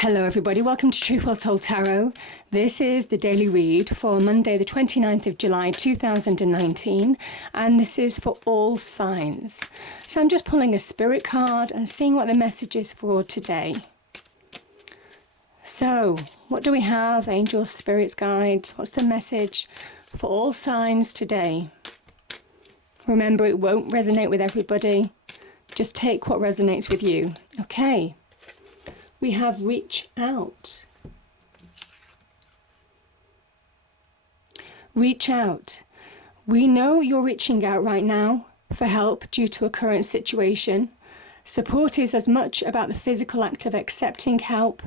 Hello everybody, welcome to Truth Well Told Tarot. This is the daily read for Monday the 29th of July 2019, and this is for all signs. So I'm just pulling a spirit card and seeing what the message is for today. So what do we have? Angels, spirits, guides. What's the message for all signs today? Remember, it won't resonate with everybody. Just take what resonates with you. Okay. We have reach out. Reach out. We know you're reaching out right now for help due to a current situation. Support is as much about the physical act of accepting help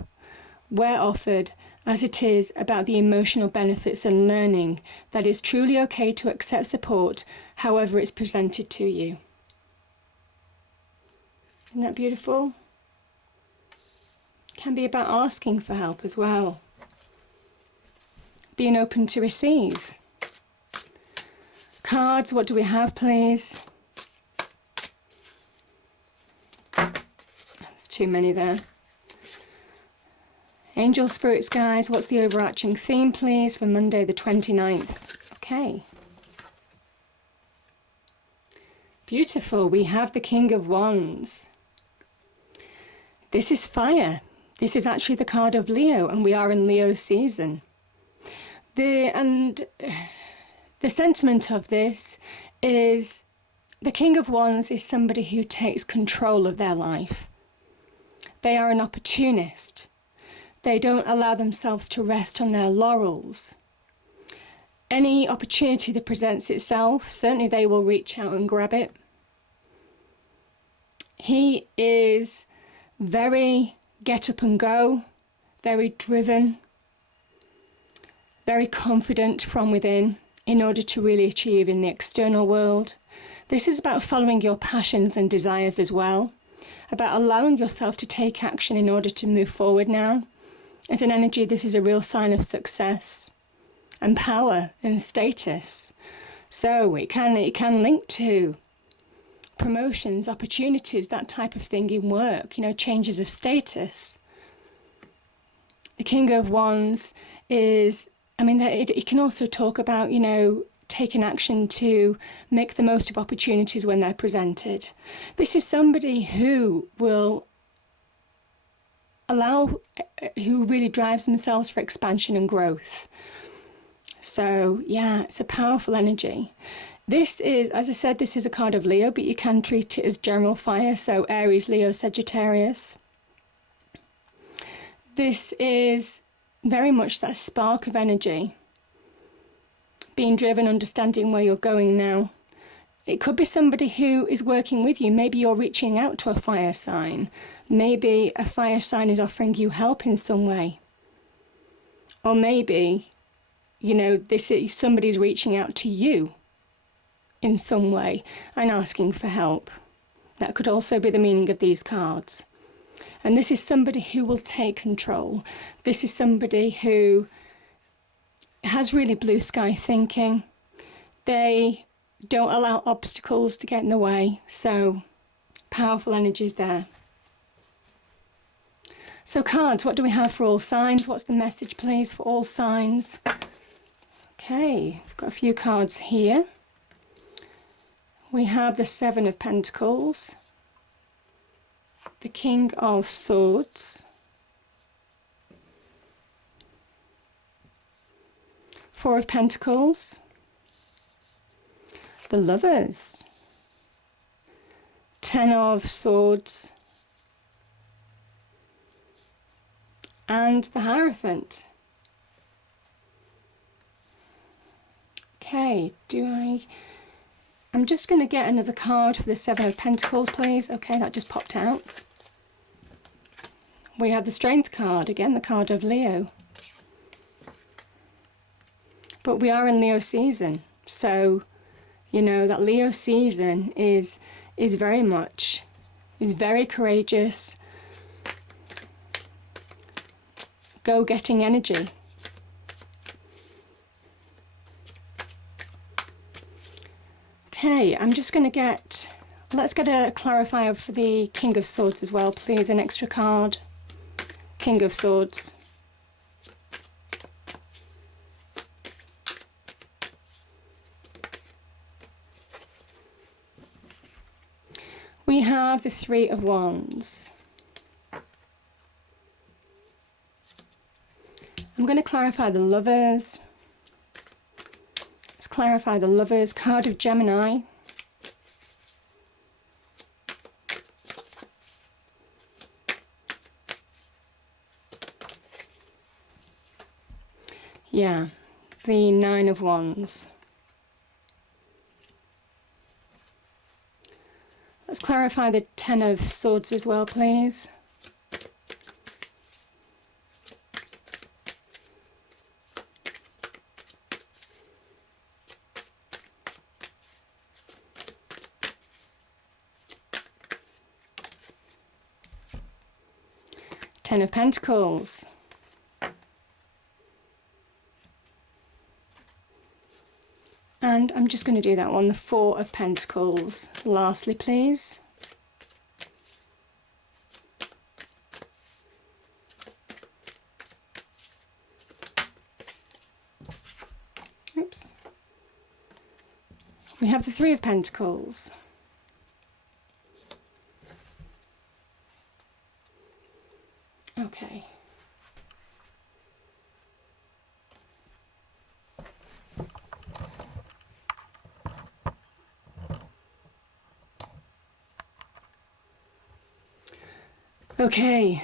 where offered as it is about the emotional benefits and learning that it's truly okay to accept support however it's presented to you. Isn't that beautiful? Can be about asking for help as well. Being open to receive. Cards, what do we have, please? There's too many there. Angel, spirits, guys, what's the overarching theme, please, for Monday the 29th? Okay. Beautiful. We have the King of Wands. This is fire. This is actually the card of Leo, and we are in Leo season. The sentiment of this is the King of Wands is somebody who takes control of their life. They are an opportunist. They don't allow themselves to rest on their laurels. Any opportunity that presents itself, certainly they will reach out and grab it. He is very get up and go, very driven, very confident from within in order to really achieve in the external world. This is about following your passions and desires as well, about allowing yourself to take action in order to move forward now. As an energy, this is a real sign of success and power and status. So it can link to promotions, opportunities, that type of thing in work, changes of status. The King of Wands is, it can also talk about, taking action to make the most of opportunities when they're presented. This is somebody who will who really drives themselves for expansion and growth. So, yeah, it's a powerful energy. This is, as I said, this is a card of Leo, but you can treat it as general fire, so Aries, Leo, Sagittarius. This is very much that spark of energy. Being driven, understanding where you're going now. It could be somebody who is working with you. Maybe you're reaching out to a fire sign. Maybe a fire sign is offering you help in some way. Or maybe, this is somebody's reaching out to you in some way and asking for help. That could also be the meaning of these cards. And this is somebody who will take control. This is somebody who has really blue sky thinking. They don't allow obstacles to get in the way. So powerful energies there. So cards, what do we have for all signs? What's the message, please, for all signs? Okay, I've got a few cards here. We have the Seven of Pentacles, the King of Swords, Four of Pentacles, the Lovers, Ten of Swords, and the Hierophant. Okay, I'm just going to get another card for the Seven of Pentacles, please. Okay, that just popped out. We have the Strength card, again, the card of Leo. But we are in Leo season, so, that Leo season is very courageous, go-getting energy. Okay, I'm just going to let's get a clarifier for the King of Swords as well, please, an extra card. King of Swords. We have the Three of Wands. I'm going to clarify the Lovers. Let's clarify the Lovers. Card of Gemini. Yeah, the Nine of Wands. Let's clarify the Ten of Swords as well, please. Ten of Pentacles. And I'm just going to do that one, the Four of Pentacles. Lastly, please. Oops. We have the Three of Pentacles. Okay. Okay.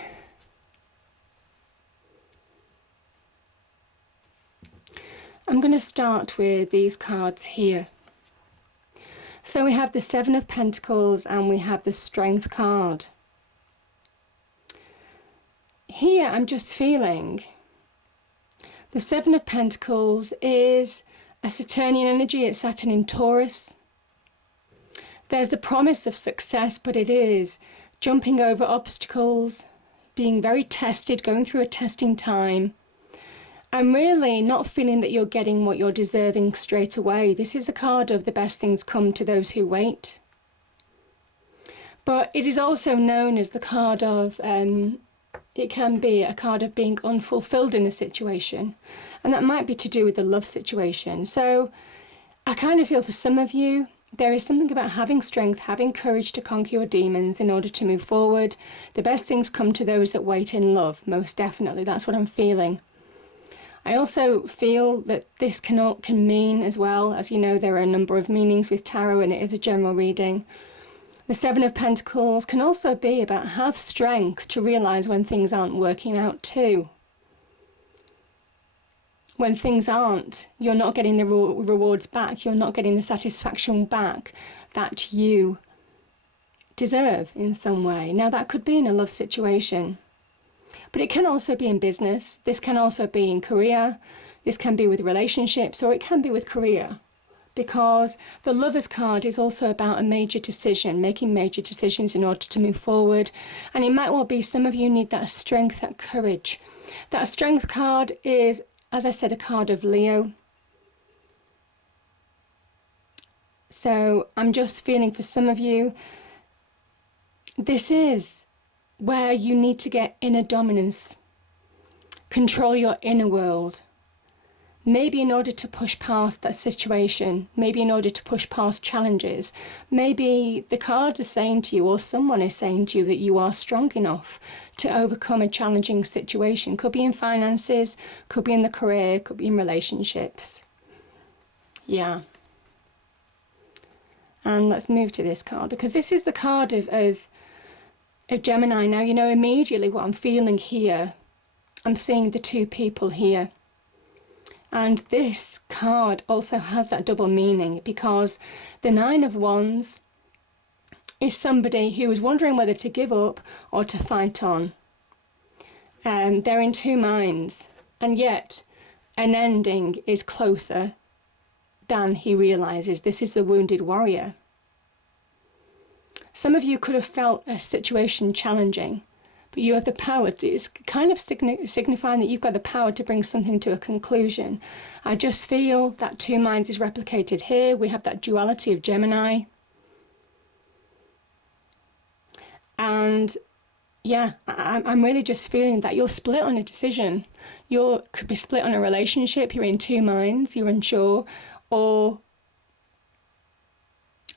I'm going to start with these cards here. So we have the Seven of Pentacles and we have the Strength card. Here I'm just feeling the Seven of Pentacles is a Saturnian energy. It's Saturn in Taurus. There's the promise of success, but it is jumping over obstacles, being very tested, going through a testing time, and really not feeling that you're getting what you're deserving straight away. This is a card of the best things come to those who wait. But it is also known as the card of, it can be a card of being unfulfilled in a situation. And that might be to do with the love situation. So I kind of feel for some of you, there is something about having strength, having courage to conquer your demons in order to move forward. The best things come to those that wait in love, most definitely. That's what I'm feeling. I also feel that this can mean as well, as you know, there are a number of meanings with tarot and it is a general reading. The Seven of Pentacles can also be about have strength to realise when things aren't working out too. When things aren't, you're not getting the rewards back, you're not getting the satisfaction back that you deserve in some way. Now that could be in a love situation, but it can also be in business. This can also be in career. This can be with relationships, or it can be with career, because the Lovers card is also about a major decision, making major decisions in order to move forward. And it might well be some of you need that strength, that courage. That Strength card is, as I said, a card of Leo. So I'm just feeling for some of you, this is where you need to get inner dominance, control your inner world. Maybe in order to push past that situation, maybe in order to push past challenges, maybe the cards are saying to you, or someone is saying to you, that you are strong enough to overcome a challenging situation. Could be in finances, could be in the career, could be in relationships. Yeah. And let's move to this card, because this is the card of Gemini. Now, you know, immediately what I'm feeling here, I'm seeing the two people here. And this card also has that double meaning, because the Nine of Wands is somebody who is wondering whether to give up or to fight on. They're in two minds, and yet an ending is closer than he realises. This is the wounded warrior. Some of you could have felt a situation challenging, but you have the power to, it's kind of signifying that you've got the power to bring something to a conclusion. I just feel that two minds is replicated here. We have that duality of Gemini. And yeah, I'm really just feeling that you're split on a decision. You could be split on a relationship, you're in two minds, you're unsure, or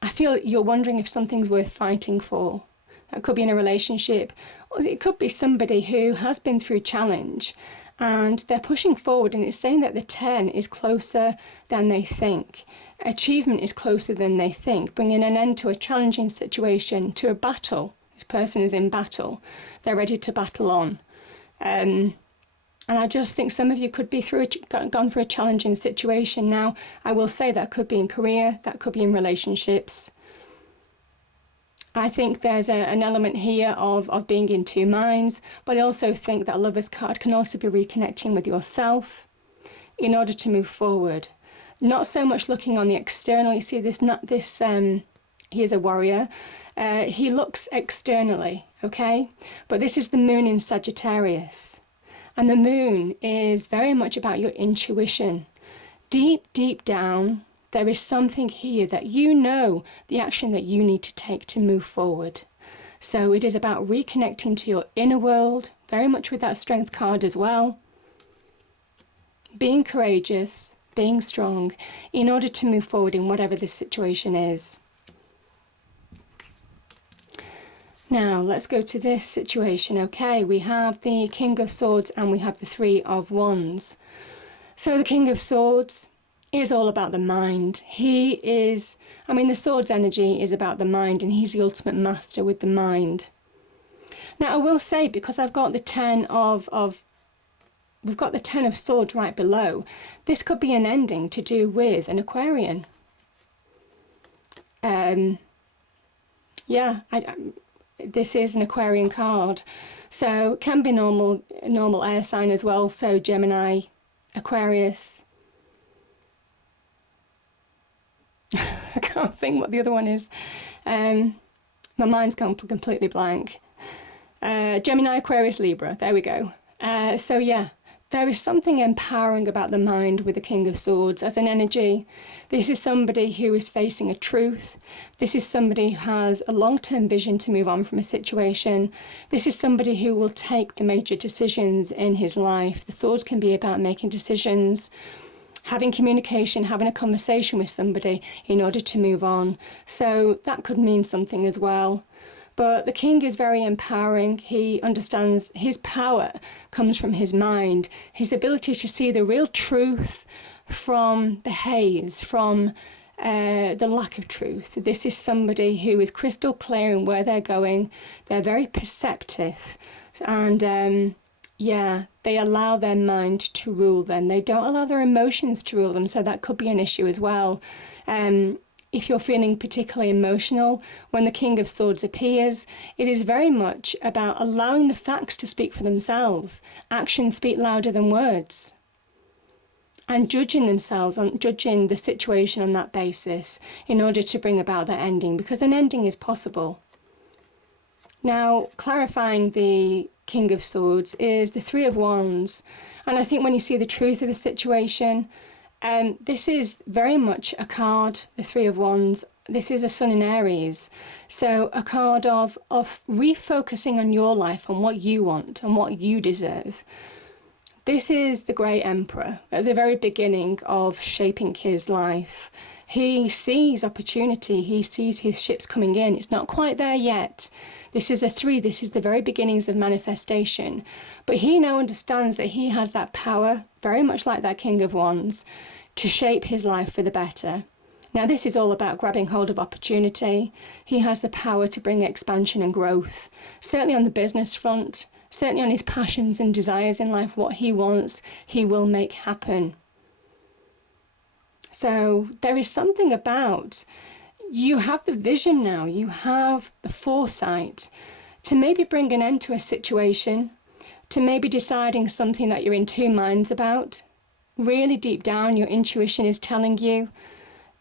I feel you're wondering if something's worth fighting for. That could be in a relationship, or it could be somebody who has been through challenge and they're pushing forward, and it's saying that the 10 is closer than they think. Achievement is closer than they think, bringing an end to a challenging situation, to a battle. This person is in battle. They're ready to battle on. And I just think some of you could be gone through a challenging situation. Now, I will say that could be in career, that could be in relationships. I think there's an element here of being in two minds, but I also think that Lover's card can also be reconnecting with yourself in order to move forward. Not so much looking on the external. You see, he is a warrior. He looks externally, okay? But this is the moon in Sagittarius. And the moon is very much about your intuition. Deep, deep down, there is something here that you know the action that you need to take to move forward. So it is about reconnecting to your inner world, very much with that Strength card as well. Being courageous, being strong, in order to move forward in whatever this situation is. Now, let's go to this situation. Okay, we have the King of Swords and we have the Three of Wands. So the King of Swords is all about the mind. The Swords energy is about the mind, and he's the ultimate master with the mind. Now, I will say, because I've got the 10 we've got the 10 of Swords right below, this could be an ending to do with an Aquarian. This is an Aquarian card, so it can be normal air sign as well, so Gemini, Aquarius. I can't think what the other one is. My mind's gone completely blank. Gemini, Aquarius, Libra, there we go. So yeah, there is something empowering about the mind with the King of Swords as an energy. This is somebody who is facing a truth. This is somebody who has a long-term vision to move on from a situation. This is somebody who will take the major decisions in his life. The Swords can be about making decisions, having communication, having a conversation with somebody in order to move on. So that could mean something as well. But the King is very empowering. He understands his power comes from his mind, his ability to see the real truth from the haze, from the lack of truth. This is somebody who is crystal clear in where they're going. They're very perceptive, and they allow their mind to rule them. They don't allow their emotions to rule them, so that could be an issue as well. If you're feeling particularly emotional, when the King of Swords appears, it is very much about allowing the facts to speak for themselves. Actions speak louder than words. And judging the situation on that basis in order to bring about that ending, because an ending is possible. Now, clarifying the King of Swords is the Three of Wands. And I think when you see the truth of a situation, this is very much a card, the Three of Wands. This is a Sun in Aries. So a card of refocusing on your life, on what you want and what you deserve. This is the Grey Emperor at the very beginning of shaping his life. He sees opportunity. He sees his ships coming in. It's not quite there yet. This is a 3. This is the very beginnings of manifestation. But he now understands that he has that power, very much like that King of Wands, to shape his life for the better. Now, this is all about grabbing hold of opportunity. He has the power to bring expansion and growth, certainly on the business front, certainly on his passions and desires in life. What he wants, he will make happen. So there is something about, you have the vision now, you have the foresight to maybe bring an end to a situation, to maybe deciding something that you're in two minds about. Really deep down, your intuition is telling you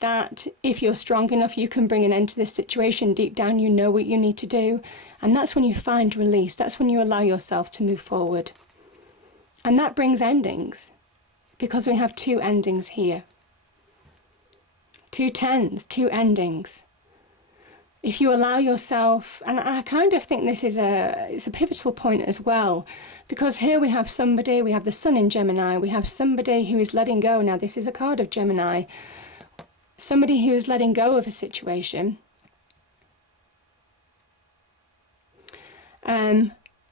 that if you're strong enough, you can bring an end to this situation. Deep down, you know what you need to do. And that's when you find release. That's when you allow yourself to move forward. And that brings endings, because we have two endings here. 2 10s, 2 endings. if you allow yourself, and I kind of think this is it's a pivotal point as well, because here we have somebody, we have the sun in Gemini, we have somebody who is letting go. Now this is a card of Gemini, somebody who is letting go of a situation.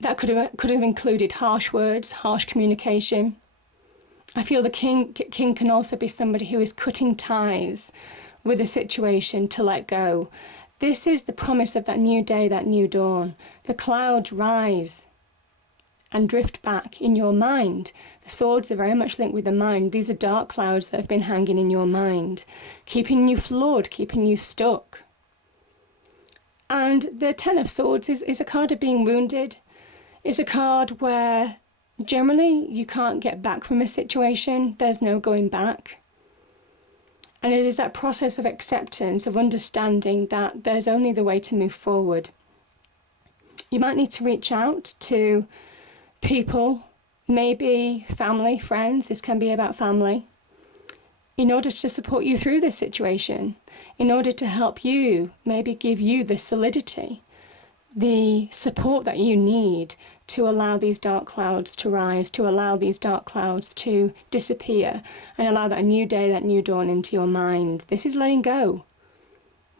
That could have included harsh words, harsh communication. I feel the king can also be somebody who is cutting ties with a situation to let go. This is the promise of that new day, that new dawn. The clouds rise and drift back in your mind. The swords are very much linked with the mind. These are dark clouds that have been hanging in your mind, keeping you flawed, keeping you stuck. And the Ten of Swords is a card of being wounded. It's a card where generally you can't get back from a situation. There's no going back. And it is that process of acceptance, of understanding that there's only the way to move forward. You might need to reach out to people, maybe family, friends, this can be about family, in order to support you through this situation, in order to help you, maybe give you the solidity, the support that you need to allow these dark clouds to rise, to allow these dark clouds to disappear, and allow that new day, that new dawn into your mind. This is letting go.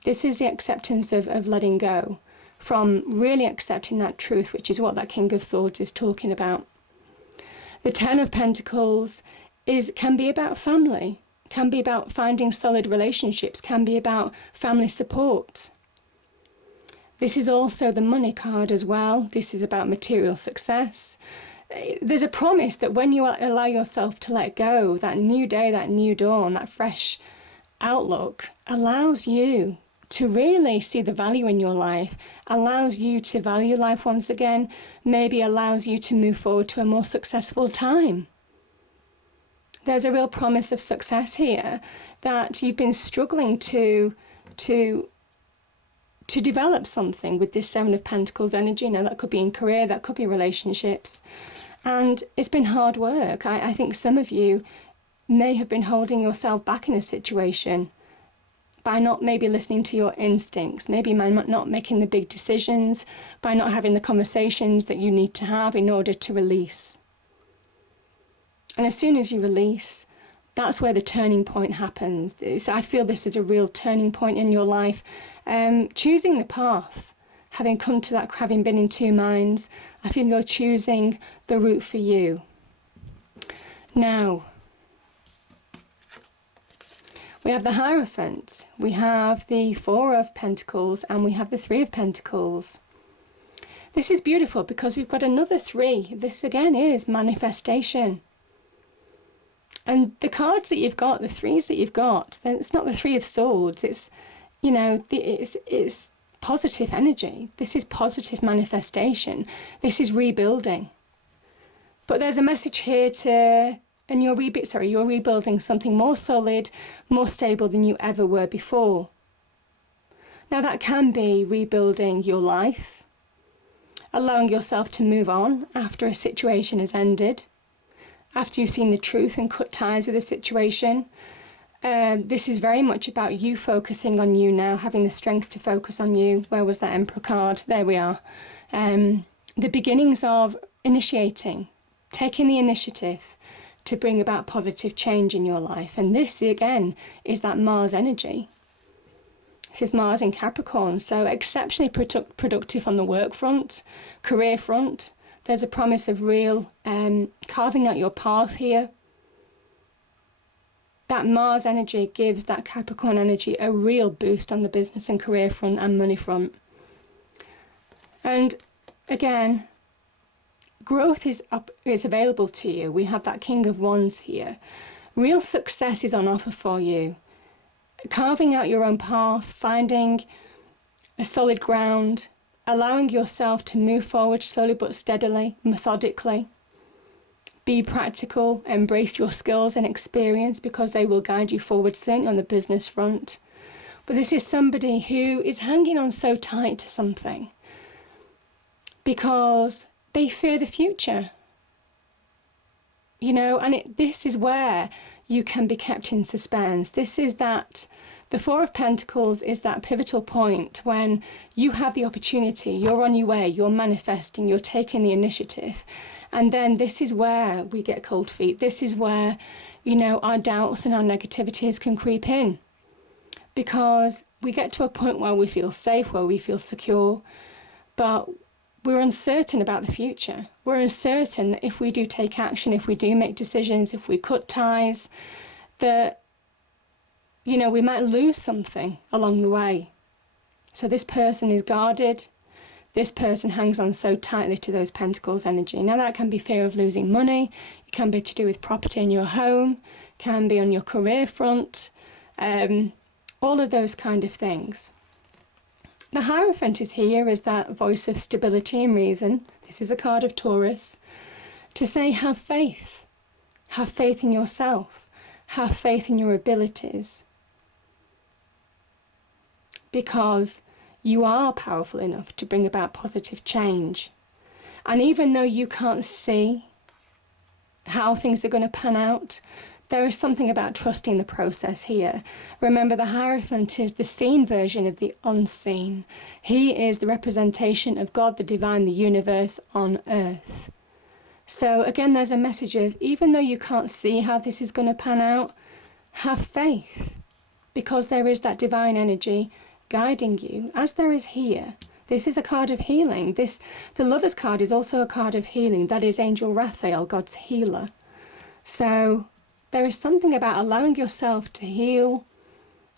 This is the acceptance of letting go, from really accepting that truth, which is what that King of Swords is talking about. The Ten of Pentacles can be about family, can be about finding solid relationships, can be about family support. This is also the money card as well. This is about material success. There's a promise that when you allow yourself to let go, that new day, that new dawn, that fresh outlook allows you to really see the value in your life, allows you to value life once again, maybe allows you to move forward to a more successful time. There's a real promise of success here, that you've been struggling to develop something with this Seven of Pentacles energy. Now that could be in career, that could be relationships. And it's been hard work. I think some of you may have been holding yourself back in a situation by not maybe listening to your instincts, maybe by not making the big decisions, by not having the conversations that you need to have in order to release. And as soon as you release, that's where the turning point happens. So I feel this is a real turning point in your life. Choosing the path, having come to that, having been in two minds, I feel you're choosing the route for you. Now, we have the Hierophant, we have the Four of Pentacles, and we have the Three of Pentacles. This is beautiful because we've got another three. This again is manifestation. And the cards that you've got, the threes that you've got, it's not the Three of Swords. It's, you know, it's positive energy. This is positive manifestation. This is rebuilding. But there's a message here and you're rebuilding something more solid, more stable than you ever were before. Now that can be rebuilding your life, allowing yourself to move on after a situation has ended, after you've seen the truth and cut ties with a situation. This is very much about you focusing on you now, having the strength to focus on you. Where was that Emperor card? There we are. The beginnings of initiating, taking the initiative to bring about positive change in your life. And this, again, is that Mars energy. This is Mars in Capricorn, so exceptionally productive on the work front, career front. There's a promise of real carving out your path here. That Mars energy gives that Capricorn energy a real boost on the business and career front and money front. And again, growth is available to you. We have that King of Wands here. Real success is on offer for you. Carving out your own path, finding a solid ground, allowing yourself to move forward slowly but steadily, methodically. Be practical, embrace your skills and experience because they will guide you forward, certainly on the business front. But this is somebody who is hanging on so tight to something because they fear the future. You know, and this is where you can be kept in suspense. This is that The Four of Pentacles is that pivotal point when you have the opportunity, you're on your way, you're manifesting, you're taking the initiative. And then this is where we get cold feet. This is where, our doubts and our negativities can creep in. Because we get to a point where we feel safe, where we feel secure, but we're uncertain about the future. We're uncertain that if we do take action, if we do make decisions, if we cut ties, that, we might lose something along the way. So this person is guarded. This person hangs on so tightly to those pentacles energy. Now that can be fear of losing money. It can be to do with property in your home. Can be on your career front. All of those kind of things. The Hierophant is here as that voice of stability and reason. This is a card of Taurus. To say, have faith. Have faith in yourself. Have faith in your abilities. Because you are powerful enough to bring about positive change. And even though you can't see how things are going to pan out, there is something about trusting the process here. Remember, the Hierophant is the seen version of the unseen. He is the representation of God, the divine, the universe on earth. So again, there's a message of, even though you can't see how this is going to pan out, have faith. Because there is that divine energy guiding you, as there is here. This is a card of healing. The Lover's card is also a card of healing. That is Angel Raphael, God's healer. So there is something about allowing yourself to heal,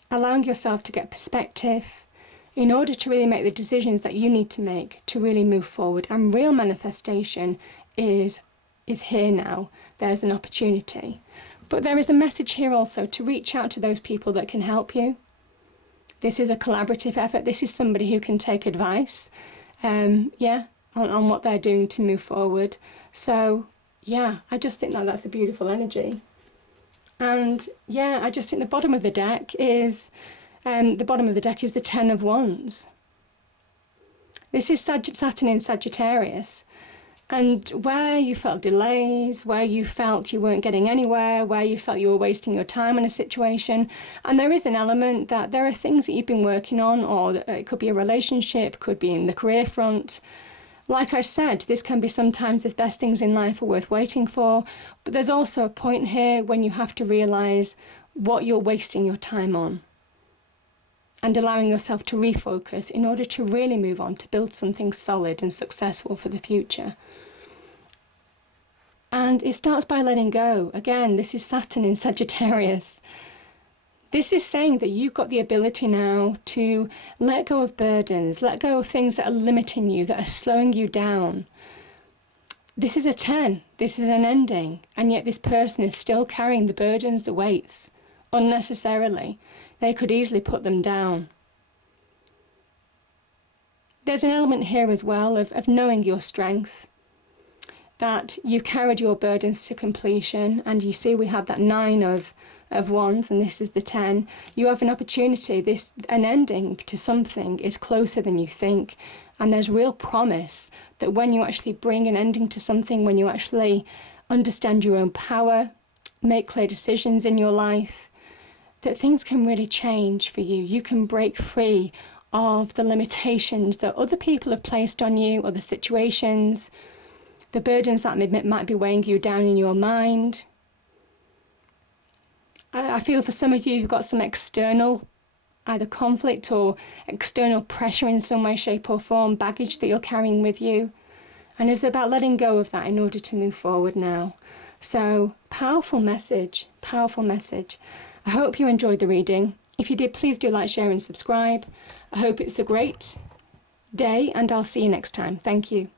allowing yourself to get perspective in order to really make the decisions that you need to make to really move forward. And real manifestation is here now. There's an opportunity. But there is a message here also to reach out to those people that can help you. This is a collaborative effort. This is somebody who can take advice, on what they're doing to move forward. So, I just think that that's a beautiful energy. And, I just think the bottom of the deck is the Ten of Wands. This is Saturn in Sagittarius. And where you felt delays, where you felt you weren't getting anywhere, where you felt you were wasting your time in a situation. And there is an element that there are things that you've been working on, or it could be a relationship, could be in the career front. Like I said, this can be sometimes the best things in life are worth waiting for. But there's also a point here when you have to realise what you're wasting your time on. And allowing yourself to refocus in order to really move on, to build something solid and successful for the future. And it starts by letting go. Again, this is Saturn in Sagittarius. This is saying that you've got the ability now to let go of burdens, let go of things that are limiting you, that are slowing you down. This is a 10. This is an ending. And yet this person is still carrying the burdens, the weights, unnecessarily. They could easily put them down. There's an element here as well of knowing your strength, that you've carried your burdens to completion, and you see we have that 9 of Wands, and this is the 10. You have an opportunity, an ending to something is closer than you think, and there's real promise that when you actually bring an ending to something, when you actually understand your own power, make clear decisions in your life, that things can really change for you. You can break free of the limitations that other people have placed on you, or the situations, the burdens that might be weighing you down in your mind. I feel for some of you, you've got some external, either conflict or external pressure in some way, shape or form, baggage that you're carrying with you. And it's about letting go of that in order to move forward now. So, powerful message, powerful message. I hope you enjoyed the reading. If you did, please do like, share and subscribe. I hope it's a great day, and I'll see you next time. Thank you.